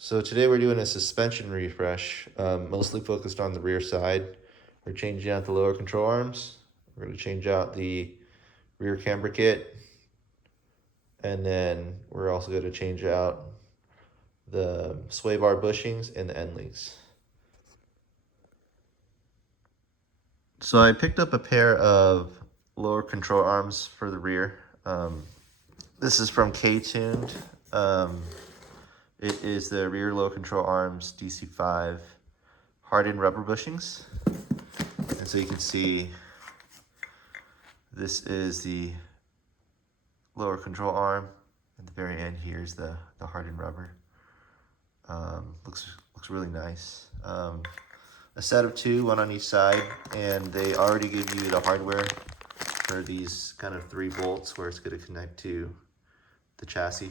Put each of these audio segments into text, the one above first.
So today we're doing a suspension refresh, mostly focused on the rear side. We're changing out the lower control arms. We're going to change out the rear camber kit. And then we're also going to change out the sway bar bushings and the end links. So I picked up a pair of lower control arms for the rear. This is from KTuned. It is the rear low control arms DC5 hardened rubber bushings. And so you can see this is the lower control arm. At the very end here is the hardened rubber. Looks really nice. A set of two, one on each side, and they already give you the hardware for these kind of 3 bolts where it's going to connect to the chassis,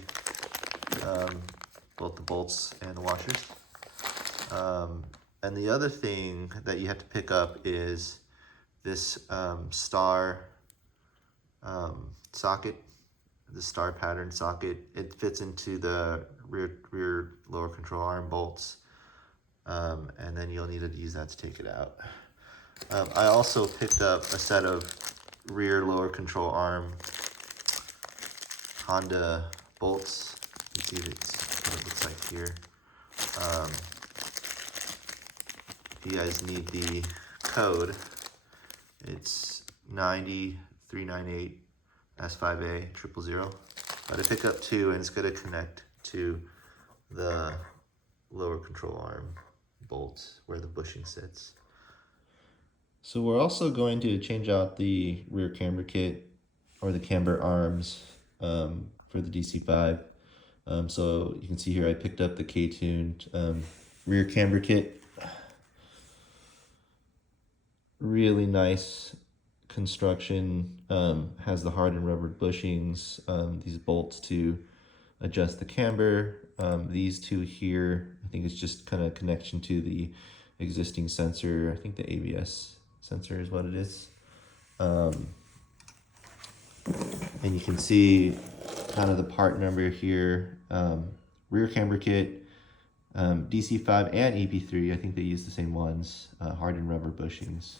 both the bolts and the washers. And the other thing that you have to pick up is this star socket, the star pattern socket. It fits into the rear lower control arm bolts, and then you'll need to use that to take it out. I also picked up a set of rear lower control arm Honda bolts. You can see what it looks like here. If you guys need the code, it's 90398 S5A 000. But I pick up 2, and it's going to connect to the lower control arm bolts where the bushing sits. So we're also going to change out the rear camber kit, or the camber arms, for the DC5. So you can see here I picked up the KTuned rear camber kit. Really nice construction. Has the hardened rubber bushings, these bolts to adjust the camber. These two here, I think it's just kind of connection to the existing sensor. I think the ABS sensor is what it is. And you can see kind of the part number here. Rear camber kit, DC5 and EP3, I think they use the same ones, hardened rubber bushings.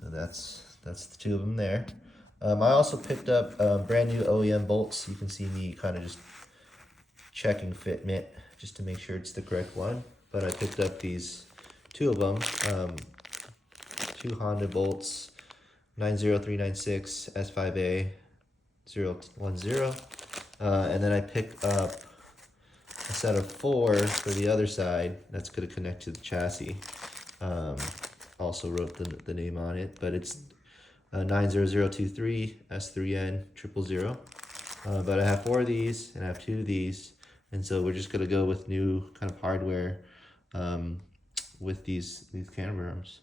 So that's the 2 of them there. I also picked up brand new OEM bolts. You can see me kind of just checking fitment just to make sure it's the correct one. But I picked up these 2 of them, 2 Honda bolts, 90396 S5A 010. And then I picked up a set of 4 for the other side that's going to connect to the chassis. Also wrote the name on it, but it's 90023 S3N 000. But I have 4 of these and I have 2 of these, and so we're just gonna go with new kind of hardware with these camber arms.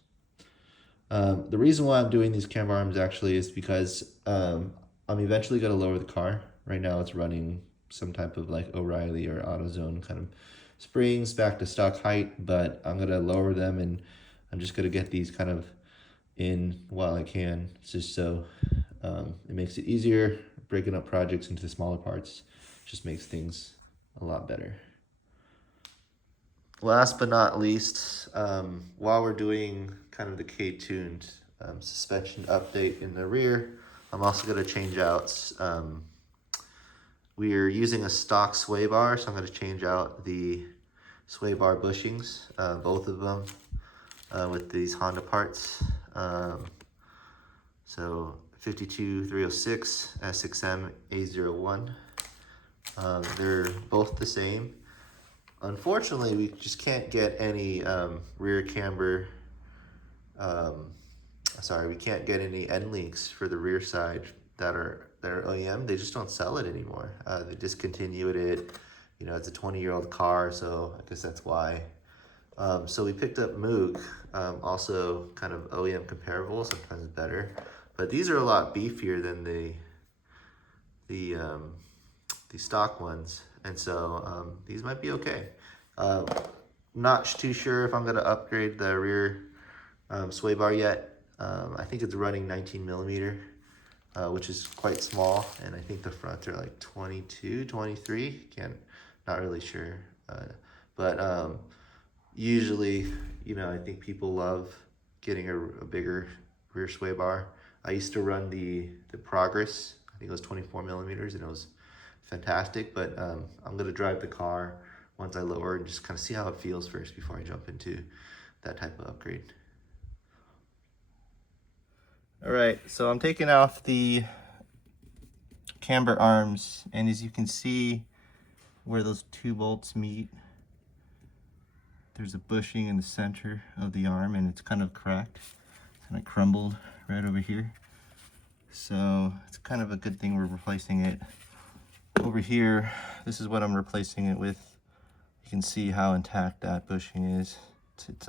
The reason why I'm doing these camber arms actually is because I'm eventually gonna lower the car. Right now it's running some type of like O'Reilly or AutoZone kind of springs back to stock height, but I'm gonna lower them, and I'm just gonna get these kind of in while I can, just so it makes it easier. Breaking up projects into smaller parts just makes things a lot better. Last but not least, while we're doing kind of the KTuned suspension update in the rear, I'm also going to change out, we are using a stock sway bar, so I'm going to change out the sway bar bushings, both of them, with these Honda parts. So 52306 S6M A01. They're both the same. Unfortunately, we just can't get any rear camber. We can't get any end links for the rear side that are OEM. They just don't sell it anymore. They discontinued it. You know, it's a 20-year-old car, so I guess that's why. So we picked up Moog, also kind of OEM comparable, sometimes better, but these are a lot beefier than the stock ones, and so these might be okay. Not too sure if I'm gonna upgrade the rear sway bar yet. I think it's running 19 millimeter. which is quite small. And I think the fronts are like 22, 23. Not really sure. But usually, you know, I think people love getting a bigger rear sway bar. I used to run the Progress. I think it was 24 millimeters, and it was fantastic. But I'm gonna drive the car once I lower and just kind of see how it feels first before I jump into that type of upgrade. All right, so I'm taking off the camber arms, and as you can see where those two bolts meet, there's a bushing in the center of the arm, and it's kind of cracked, kind of crumbled right over here. So it's kind of a good thing we're replacing it. Over here, this is what I'm replacing it with. You can see how intact that bushing is. It's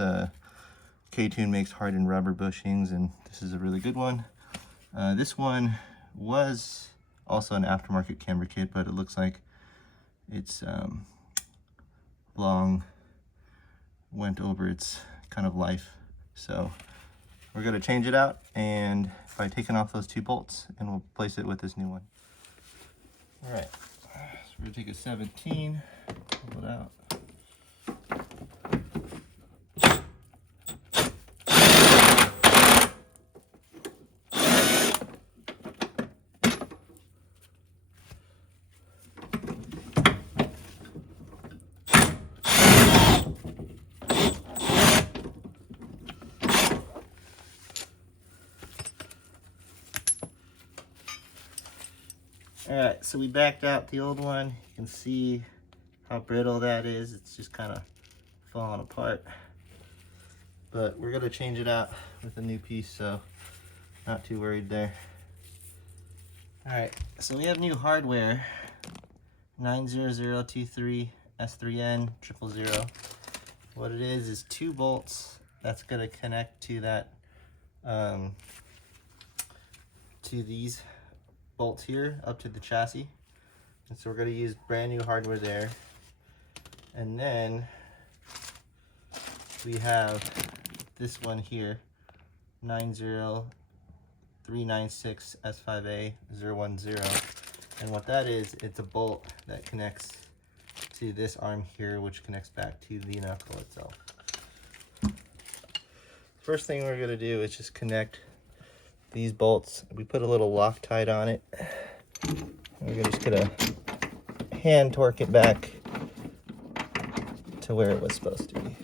KTuned makes hardened rubber bushings, and this is a really good one. This one was also an aftermarket camber kit, but it looks like it's long went over its kind of life. So we're gonna change it out and by taking off those two bolts, and we'll replace it with this new one. All right, so we're gonna take a 17, pull it out. All right, so we backed out the old one. You can see how brittle that is. It's just kind of falling apart. But we're gonna change it out with a new piece, so not too worried there. All right, so we have new hardware, 90023 S3N 000. What it is two bolts that's gonna connect to that, to these bolts here up to the chassis. And so we're going to use brand new hardware there. And then we have this one here, 90396 S5A 010. And what that is, it's a bolt that connects to this arm here, which connects back to the knuckle itself. First thing we're going to do is just connect these bolts. We put a little Loctite on it. We're just gonna hand torque it back to where it was supposed to be.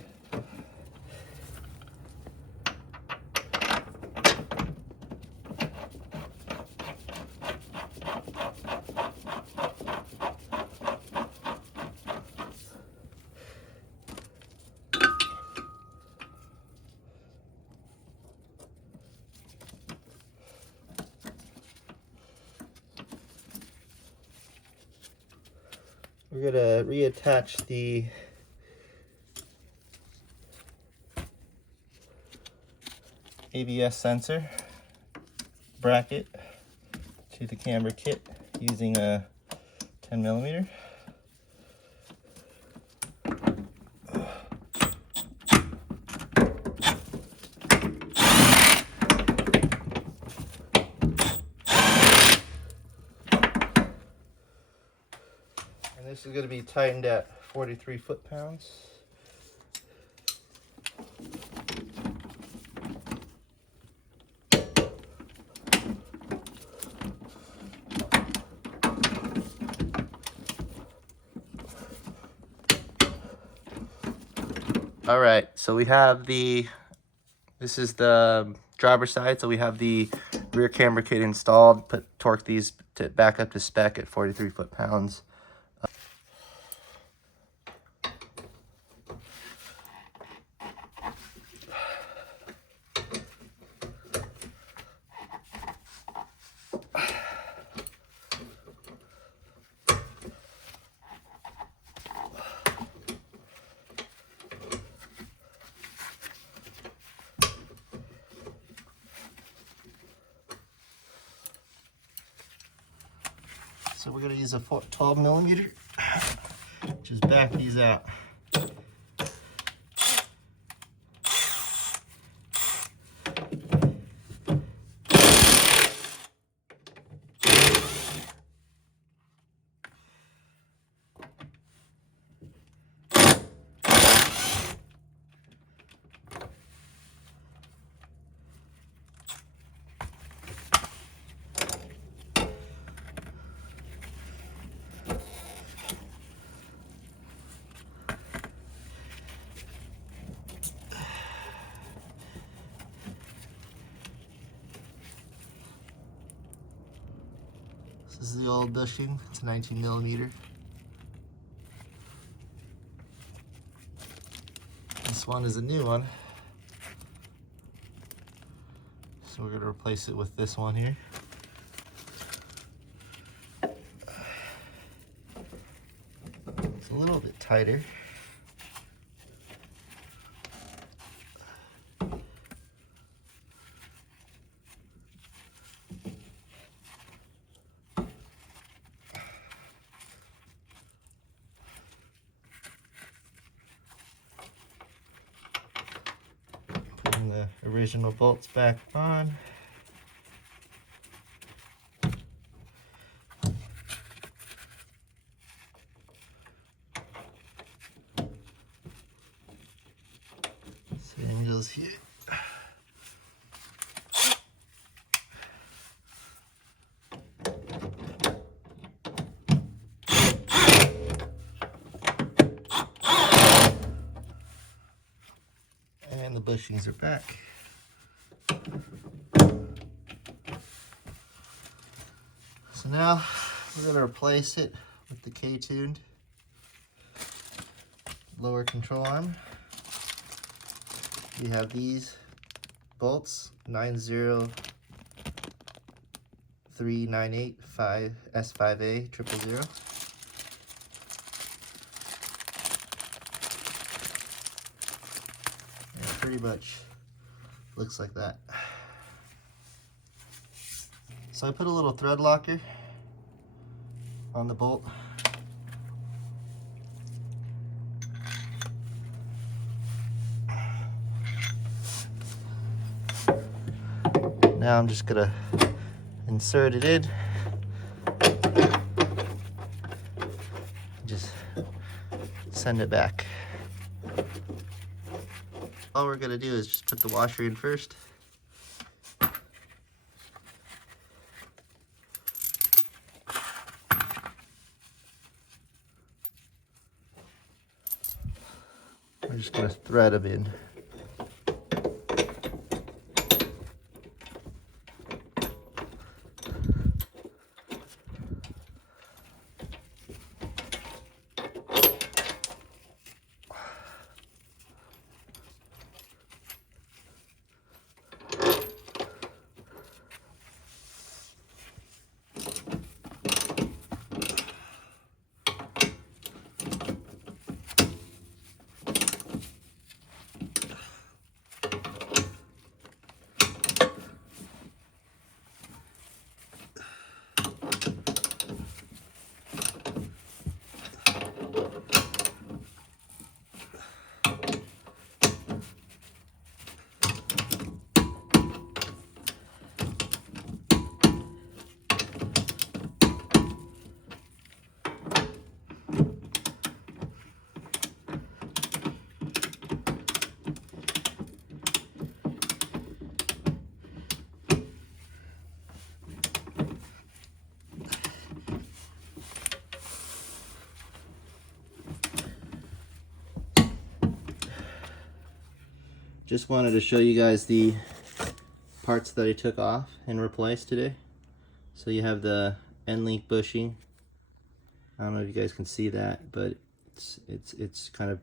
We're gonna reattach the ABS sensor bracket to the camber kit using a 10 millimeter. This is going to be tightened at 43 foot-pounds. All right, so we have this is the driver's side, so we have the rear camber kit installed, torque these to back up to spec at 43 foot-pounds. So we're going to use a 12 millimeter. Just back these out. This is the old bushing. It's a 19mm. This one is a new one. So we're going to replace it with this one here. It's a little bit tighter. Putting the original bolts back on. Same goes here. And the bushings are back. So now we're going to replace it with the KTuned lower control arm. We have these bolts, 903985 S5A 000. And it pretty much looks like that. So I put a little thread locker on the bolt. Now I'm just gonna insert it in. Just send it back. All we're gonna do is just put the washer in first. We're just gonna thread them in. Just wanted to show you guys the parts that I took off and replaced today. So you have the end link bushing. I don't know if you guys can see that, but it's kind of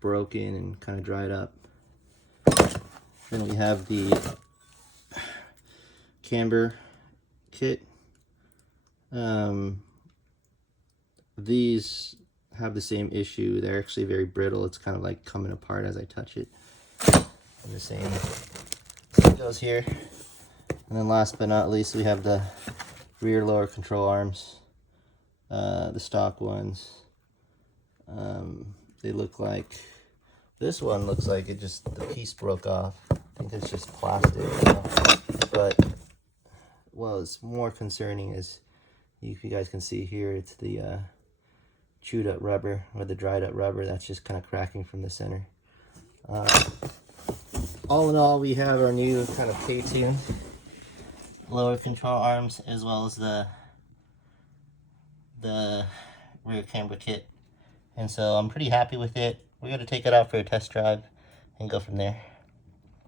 broken and kind of dried up. Then we have the Camber kit. These have the same issue. They're actually very brittle. It's kind of like coming apart as I touch it. And the same goes here. And then last but not least, we have the rear lower control arms, the stock ones. They look like, this one looks like the piece broke off. I think it's just plastic, you know? But what's more concerning is, if you guys can see here, it's the chewed up rubber or the dried up rubber that's just kind of cracking from the center. All in all, we have our new kind of KTuned lower control arms, as well as the rear camber kit. And so I'm pretty happy with it. We're going to take it out for a test drive and go from there.